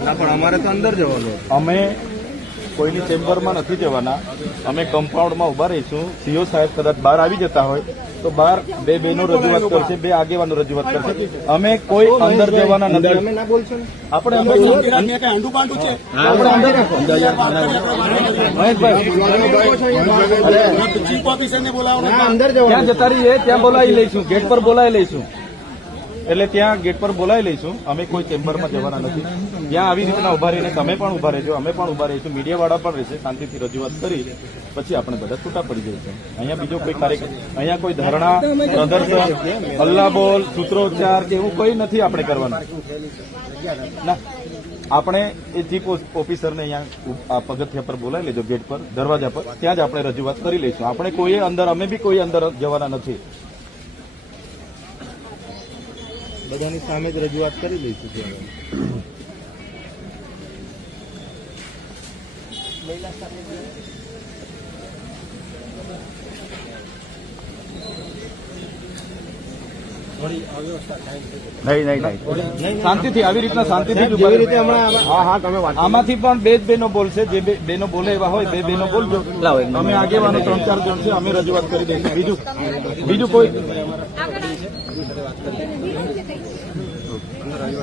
ના પણ અમારે તો અંદર જવાનું અમે કોઈની ચેમ્બરમાં નથી જવાના. અમે કમ્પાઉન્ડમાં ઊભા રહીશું. સીઓ સાહેબ કદાચ બહાર આવી જતા હોય તો બહાર બે બહેનો રજૂઆત કરશે બે આગેવાનો રજૂઆત કરશે. અમે કોઈ અંદર જવાના નથી. આપણે અંદર મહેશભાઈ. ના અંદર ત્યાં જતા રહીએ ત્યાં બોલાવી લઈશું. ગેટ પર બોલાવી લઈશું. એટલે ત્યાં ગેટ પર બોલાવી લઈશું. અમે કોઈ ચેમ્બરમાં જવાના નથી. ત્યાં આવી રીતના ઊભા રહીને તમે પણ ઊભા રહેજો, અમે પણ ઊભા રહીશું. મીડિયાવાળા પણ રહેશે. શાંતિથી રજૂઆત કરી, પછી આપણે બધા છૂટા પડી જઈશું. અહીંયા બીજો કોઈ કાર્યક્રમ અહીંયા કોઈ ધરણા, પ્રદર્શન હલ્લા બોલ સૂત્રોચ્ચાર કે એવું કોઈ નથી આપણે કરવાનું. ના. આપણે એ ચીફ ઓફિસરને અહીંયા પગથિયા પર બોલાવી લેજો ગેટ પર, દરવાજા પર. ત્યાં જ આપણે રજૂઆત કરી લઈશું. આપણે કોઈ અંદર અમે બી કોઈ અંદર જવાના નથી. બધાની સામે જ રજૂઆત કરી દઈશું ત્યારે નહીં નહીં નહીં. શાંતિથી આવી રીતના શાંતિથી જેવી રીતે. હા હા તમે આમાંથી પણ બે જ બેનો બોલશે જે બે- બેનો બોલે એવા હોય બે બેનો બોલજો. અમે આગેવાનો ત્રણ ચાર જણ છે અમે રજૂઆત કરી દઈશું. બીજું બીજું કોઈ ક્યાં કન્સ્ટ્રક્શનનું કામ હા, એ તો જોઈશું.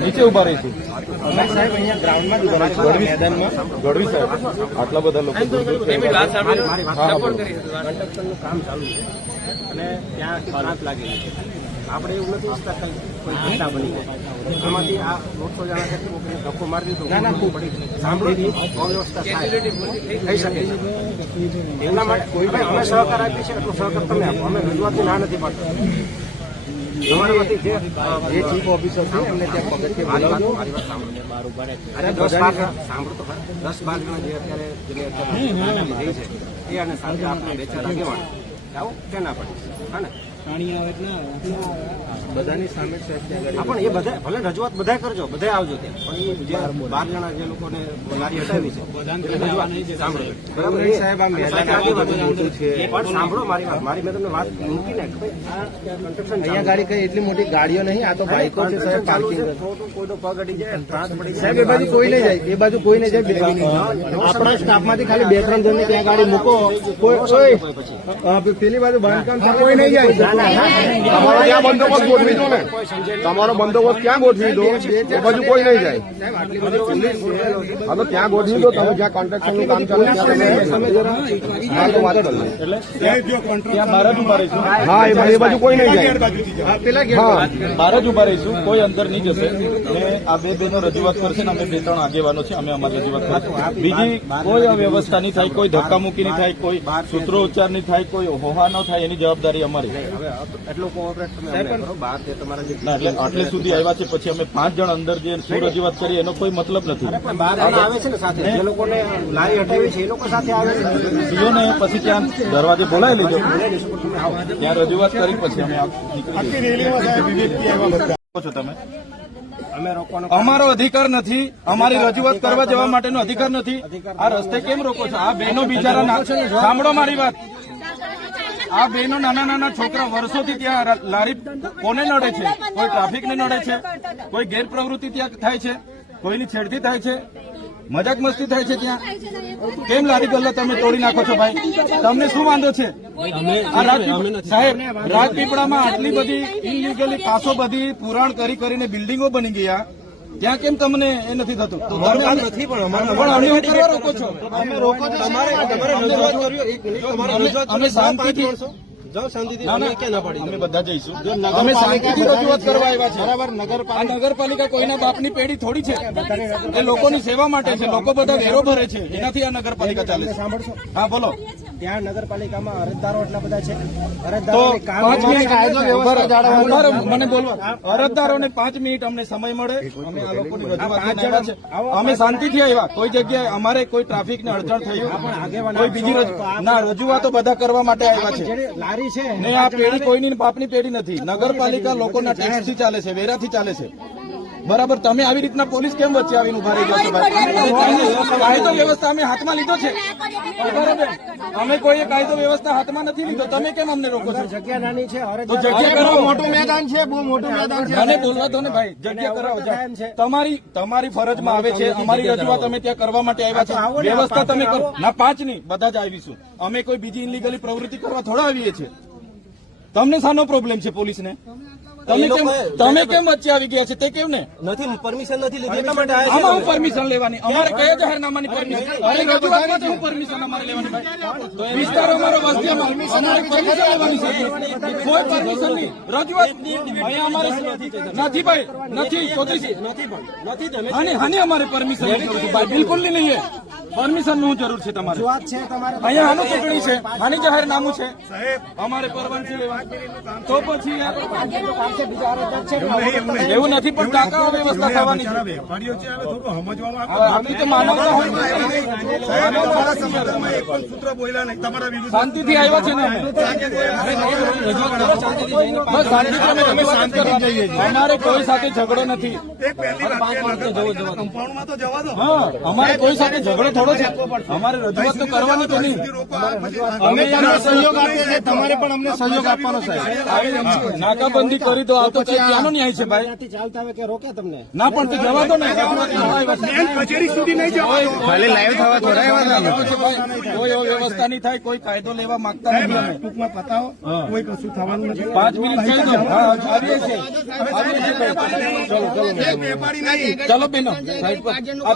નીચે ઊભા રહીશું ગઢવી સાહેબ આટલા બધા લોકો કામ ચાલુ છે અને ત્યાં લાગેલી છે. આપણે એવું નથી કોઈ ઘટના બની આમાંથી આ દોઢસો જણા છે કોઈને ધક્કો મારી દીધો ના ના અવ્યવસ્થા થાય. થઈ શકે છે. એમના માટે કોઈ પણ અમે સહકાર આપીએ છીએ એટલો સહકાર તમે આપો. અમે રજૂઆતની ના નથી પાડતા. જે જે ચીફ ઓફિસર છે એમને ત્યાં પગથિયે બોલાવજો. દસ બાર જણા સાંભળો તો દસ બાર જણા જે અત્યારે જેને અત્યારે છે એ અને સાથે આપણે બે ચાર આગેવાન. આવો કે ના પડે? હા ને? બધાની સામે જ સાહેબ ત્યાં આગળ- પણ એ બધા ભલે રજૂઆત બધા કરજો બધા આવજો ત્યાં. પણ એ બાર જણા જે લોકોને લારી હટાવી છે બરાબર? સાહેબ પણ સાંભળો મારી વાત. મારી મેં તમને વાત મૂકી construction અહીંયા ગાડી કઈ એટલી મોટી ગાડીઓ નહીં આ તો બાઈકો છે સાહેબ પાર્કિંગ કોઈનો પગ અડી જાય ત્રાસ પડી જાય. સાહેબ એ બાજુ કોઈ નહીં જાય એ બાજુ કોઈ નહીં જાય આપણા સ્ટાફમાંથી ખાલી બે ત્રણ જણને ત્યાં ગાડી મૂકો. કોઈ કોઈ પેલી બાજુ બાંધકામ કોઈ નહીં જાય. તમારો ક્યાં બંદોબસ્ત ગોઠવી દો ને. તમારો બંદોબસ્ત ક્યાં ગોઠવી દો? એ બાજુ કોઈ નહીં જાય. હા તો ત્યાં ગોઠવી દો તમે જ્યાં કોન્ટ્રાક્શનનું કામ ચાલે ત્યાં હા તો વાત કરી લો. એટલે ત્યાં ત્યાં બહાર જ ઊભા રહીશું. હા એ બાજુ- બાજુ કોઈ નહીં જાય. હા, બહાર જ ઊભા રહીશું કોઈ અંદર નહીં જશે. ને આ બે બેનો રજૂઆત કરશે ને અમે બે ત્રણ આગેવાનો છે અમે અમારી રજૂઆત કરશું. બીજી કોઈ અવ્યવસ્થા નહીં થાય કોઈ ધક્કામુક્કી નહીં થાય કોઈ સૂત્રો ઉચ્ચાર નહીં થાય કોઈ હોહા ન થાય એની જવાબદારી અમારી. હવે એટલું કોઓપરેટ તમે કરો બહાર જે તમારા જે એટલે આટલે સુધી આવ્યા છે પછી અમે પાંચ જણ અંદર જે રજૂઆત કરી એનો કોઈ મતલબ નથી. બહાર આવે છે ને સાથે જે લોકોને લારી હટાવી છે એ લોકો સાથે આવે છે. સીઓને પછી ત્યાં દરવાજે બોલાવી લીધો ત્યાં રજૂઆત કરી પછી અમે. છો તમે? અમારો અધિકાર નથી. અમારી રજૂઆત કરવા જવા માટેનો અધિકાર નથી. આ રસ્તે કેમ રોકો છો? આ બેનો બિચારા ના- સાંભળો મારી વાત. આ બેનો નાના નાના છોકરા વર્ષોથી ત્યાં લારી કોને નડે છે? કોઈ ટ્રાફિકને નડે છે? કોઈ ગેરપ્રવૃત્તિ ત્યાં થાય છે? કોઈની છેડતી થાય છે? મજાક મસ્તી થાય છે ત્યાં? કેમ લારી ગલ્લા તમે તોડી નાખો છો ભાઈ? તમને શું વાંધો છે? સાહેબ રાજપીપળામાં આટલી બધી ઇનલીગલી પાસો બધી પુરાણ કરી કરીને બિલ્ડિંગો બની ગયા. ત્યાં કેમ તમને એ નથી થતું? નથી પણ અમે કરવા રોકો છો. અમે રોકો છો. અમે- શાંતિથી- નગરપાલિકા અમે શાંતિથી રજૂઆત કરવા આવ્યા બરાબર નગરપાલિકા નગરપાલિકા કોઈના બાપની પેઢી થોડી છે. એ લોકોની સેવા માટે છે. લોકો બધા વેરો ભરે છે. એનાથી આ નગરપાલિકા ચાલે છે. સાંભળશો. હા બોલો. ત્યાં નગરપાલિકામાં અરજદારો એટલા બધા છે. અરજદારો મને બોલવા. અરજદારોને પાંચ મિનિટ અમને સમય મળે. અમે આ લોકોની રજૂઆત છે. અમે શાંતિથી આવ્યા. કોઈ જગ્યાએ અમારે કોઈ ટ્રાફિક ને અડચણ થયું કોઈ બીજી ના રજૂઆતો બધા કરવા માટે આવ્યા છે. લારી છે ને આ પેઢી કોઈની બાપની પેઢી નથી. નગરપાલિકા લોકોના ટેક્સથી ચાલે છે વેરાથી ચાલે છે. બરાબર તમે આવી રીતના પોલીસ કેમ વચ્ચે આવીને ઊભા રહી જશો કાયદો વ્યવસ્થા અમે હાથમાં લીધો છે. બરાબર. અમે કોઈ કાયદો વ્યવસ્થા હાથમાં નથી લીધો. તમે કેમ અમને રોકો છો? જગ્યા નાની છે તો જગ્યા કરો. મોટું મેદાન છે બહુ મોટું મેદાન છે. મને બોલવા દો ને ભાઈ. જગ્યા કરાવો તમારી તમારી ફરજમાં આવે છે. અમારી રજૂઆત અમે ત્યાં કરવા માટે આવ્યા છે. વ્યવસ્થા તમે કરો. ના પાંચ નહીં બધા જ આવીશું. અમે કોઈ બીજી ઇનલીગલી પ્રવૃત્તિ કરવા થોડા આવીએ છીએ. તમને શાનો પ્રોબ્લેમ છે પોલીસને? તમે કેમ તમે કેમ વચ્ચે આવી ગયા છે? તે કેમ ને નથી પરમિશન નથી લીધી. એટલા માટે આમાં હું પરમિશન લેવાની? અમારે કયા જાહેરનામાની પરમિશન અરે રજૂઆત હું પરમિશન અમારે લેવાની ભાઈ વિસ્તાર અમારો વસ્તીમાં અમારે પરમિશન લેવાની છે. કોઈ પરમિશન નહીં. રજૂઆત અહીંયા અમારે નથી ભાઈ નથી ચોત્રીસ. નથી તમે હાની હની અમારે પરમિશન ભાઈ. બિલકુલ નહીં પરમિશનનું જરૂર છે તમારે. વાત છે? અહીંયા આનું ચૂંટણી છે. આની જાહેરનામું છે. અમારે પરવાનગી લેવા તો પછી એવું નથી પણ ટાંકા વ્યવસ્થા થવાની છે. તો માનવતા હોય શાંતિથી આવ્યા છે ને અમારે કોઈ સાથે ઝઘડો નથી. હા અમારે કોઈ સાથે ઝઘડો થોડો છે અમારે રજૂઆત તો કરવાની તો નહીં. અમે તમને સહયોગ આપીએ છીએ તમારે પણ અમને સહયોગ આપવાનો સાહેબ. નાકાબંધી કરી દો આ તો ક્યાંનો ન્યાય છે ભાઈ? ચાલતા હોય કે રોકે તમને? ના પણ તે જવા દો ને. કચેરી સુધી નહીં જવા ખાલી લાઈવ થવા થોડા કોઈ એવો વ્યવસ્થા નહીં થાય કોઈ કાયદો લેવા માંગતા નથી અમે. ટૂંકમાં પતાવો. કોઈ કશું થવાનું નથી. પાંચ મિનિટ થઈ ગયો. આવીએ છીએ. ચલો ચલો ચલો બેનો. આ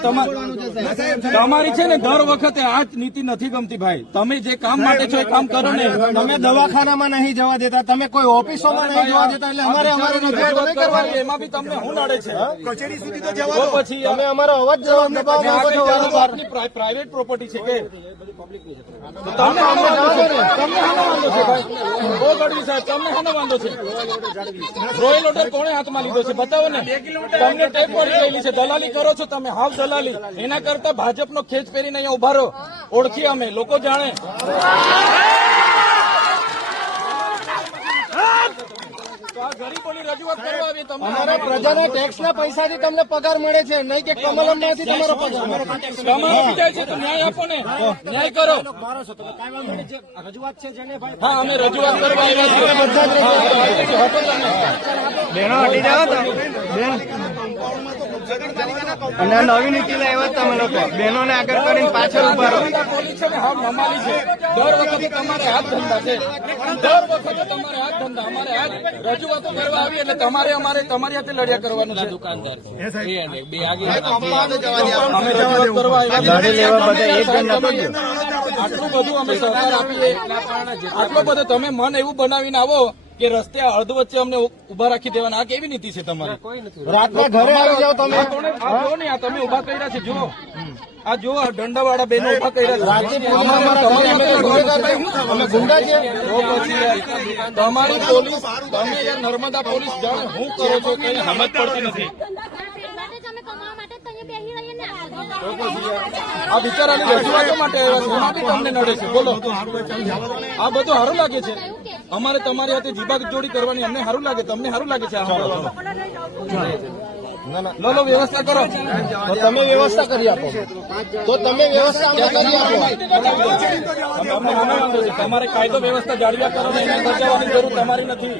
તમારી છે ને દર વખતે આ નીતિ નથી ગમતી ભાઈ. તમે જે કામ માટે છો એ કામ કરો ને. તમે દવાખાનામાં નહીં જવા દેતા તમે કોઈ ઓફિસોમાં નહીં જવા દેતા એટલે અમારે અમારે રજૂઆત કરવાની. એમાં બી તમને શું નડે છે. કચેરી સુધી તો જવા પછી અમે અમારો અવાજ જવાબ દબાવો આ છો કઈ વારંવાર. આપની પ્રા- પ્રાઇવેટ પ્રોપર્ટી છે કે તમને શાનો વાંધો છે ભાઈ? બહુ ગઢવી સાહેબ, તમને શાનો વાંધો છે? રોયલ કોણે હાથમાં લીધો છે બતાવો ને? તમને ટેપ પડી ગયેલી છે. દલાલી કરો છો તમે, હાવ દલાલી. એના કરતા ભાજપનો ખેચ પહેરીને અહીંયા ઊભા રહો. ઓળખી અમે, લોકો જાણે. તો આ ગરીબોની રજૂઆત કરવા આવી અમારા પ્રજાના ટેક્સના પૈસાથી તમને પગાર મળે છે. નહીં કે કમલમમાંથી તમારો પગાર તમારો તો ન્યાય આપો ને. ન્યાય કરો. રજૂઆત છે જેને હા અમે રજૂઆત કરવા આવ્યા છીએ. બેનો હટી જાઓ તો. અને નવી નીતિ લાવ્યા તમે લોકો. બહેનોને આગળ કરીને પાછળ ઊભા રહો. નર્મદા પોલીસ છે ને હા મમાલી છે. દર વખતે તમારે હાથ ધંધા છે. દર વખતે તમારે હાથ ધંધા. અમારે હાથ રજૂઆતો કરવા આવી એટલે તમારે અમારે તમારી હાથે લડ્યા કરવાનું છે. દુકાનદાર. આટલું બધું અમે સહકાર આપીએ. આટલો બધો તમે મન એવું બનાવીને આવો કે રસ્તે અર્ધ વચ્ચે અમને ઊભા રાખી દેવાના. આ કેવી નીતિ છે તમારી? રાતના ઘરે આવી જાવ તમે. આ જો ને આ તમે ઊભા કર્યા છે જો આ જો આ દંડાવાળા બેનો ઊભા કર્યા છે. તમારી પોલીસ તમે નર્મદા પોલીસ જાણે હું કરો છો કઈ સમજ પડતી નથી. આ બિચારાની રજૂઆતો માટે આવ્યા છે. તમને નડે છે. બોલો. આ બધું સારું લાગે છે. અમારે તમારી હાથે જીબાગ જોડી કરવાની અમને સારું લાગે. તમને સારું લાગે છે આ? લો લો વ્યવસ્થા કરો. તો તમે વ્યવસ્થા કરી આપો. તો તમે વ્યવસ્થા કરી આપો. તમારે કાયદો વ્યવસ્થા જાળવ્યા કરો એને બચાવવાની જરૂર તમારી નથી.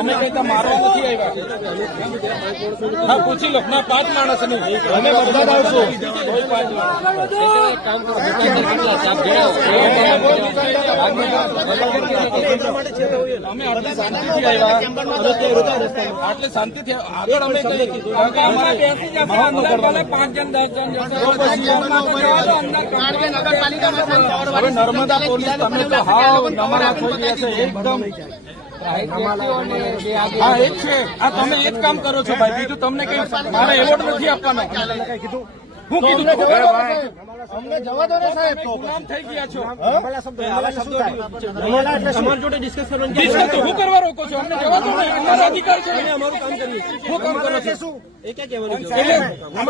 અમે કઈ મારવા નથી આવ્યા. હા પૂછી લો. ના પાંચ માણસ નહીં. અમે બધા આવશું. કોઈ પાંચ અમે આટલી શાંતિથી આવ્યા. આટલે શાંતિથી આગળ અમે કઈ નર્મદા પોલીસ તમે તો હાવ નમરા થઈ ગયા છે એકદમ હા એક છે. આ તમે એક કામ કરો છો ભાઈ બીજું તમને કઈ મારે એવોર્ડ નથી આપવાનો. હું કીધું અમને જવા દો ને સાહેબ. ગુલામ થઈ ગયા છો. તમારા જોડે ડિસ્કસ કરવાનું ડિસ્કસ તો હું કરવા રોકો છો? અમને જવા દો ને. અમારો અધિકાર છે. અમારું કામ કરીએ હું કામ કરો છો? શું? એ ક્યાં કહેવાનું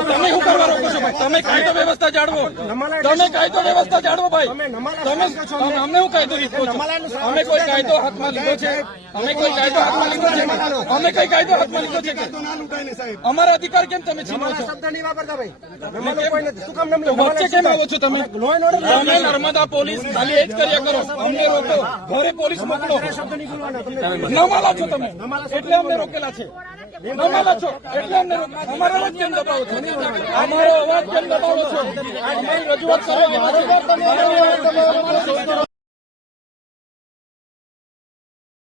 તમે શું કરવા રોકો છો ભાઈ? તમે કાયદો વ્યવસ્થા જાળવો. તમે કાયદો વ્યવસ્થા જાળવો ભાઈ. તમે તમે અમને હું કાયદો લીધો છે? અમે કોઈ કાયદો હાથમાં લીધો છે? અમે કોઈ કાયદો હાથમાં લીધો છે? અમે કઈ કાયદો હાથમાં લીધો છે અમારા અધિકાર કેમ તમે છીનો છો? શબ્દ નહીં વાપરતા ભાઈ. વચ્ચે કેમ આવો છો તમે? તમે નર્મદા પોલીસ ખાલી એ જ કર્યા કરો. અમને રોકો. ઘરે પોલીસ મોકલો. નમાલા છો તમે. એટલે અમને રોકેલા છે. નમાલા છો. એટલે અમને અમારો અવાજ કેમ દબાવો છો? અમારો અવાજ કેમ દબાવો છો? અમારી રજૂઆત કરો